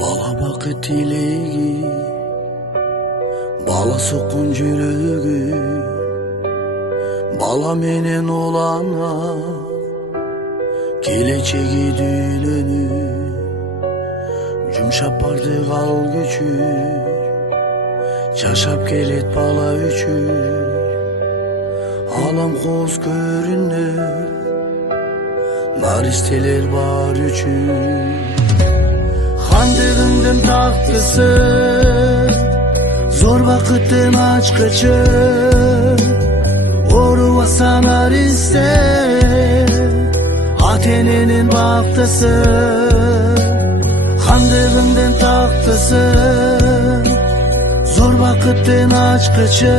Bala bakıt tilegi, bala sokun jürögü, bala menen olana kelечеги düğününü, jumşap bardyk al güçür, жашап келет бала үчүн, алам коз көрүнөр, наристелер бар үчүн. Хандыгымдын тактысы, зор бакыттын ачкычы, оорубаса наристе, ата эненин бактысы. Хандыгымдын тактысы, zor bакыттын ачкычы,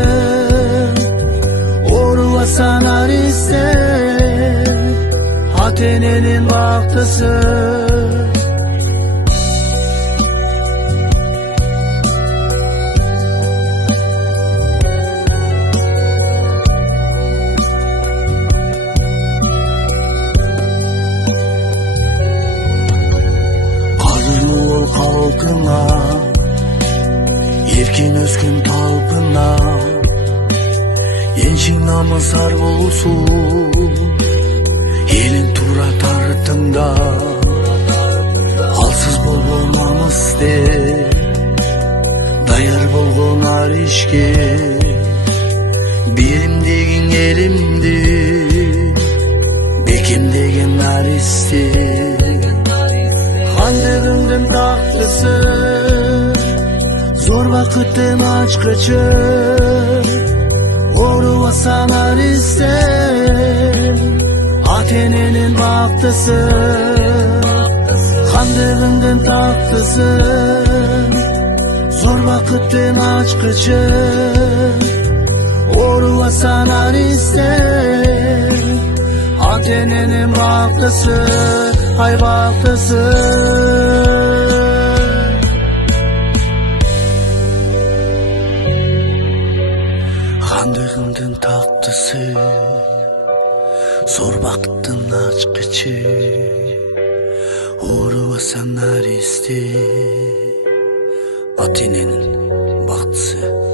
оорубаса наристе, ата эненин бактысы. Кадырлуу бол калкыңа, эркин өскөн талпына, энчиң намысар болсун, элиң туура тартыңда. Алсыз болгон намысте, даяр болгон ар ишке, биримдегин элимди, бекемдеген наристе. Хандыгымдын тактысы, zor bакыттын ачкычы, оорубаса наристе, ата эненин бактысы. Хандыгымдын тактысы, zor bакыттын ачкычы, оорубаса наристе, ата эненин бактысы. Ай бактысы. Хандыгымдын тактысы, зор бакыттын ачкычы, оорубаса наристе, ата эненин бактысы.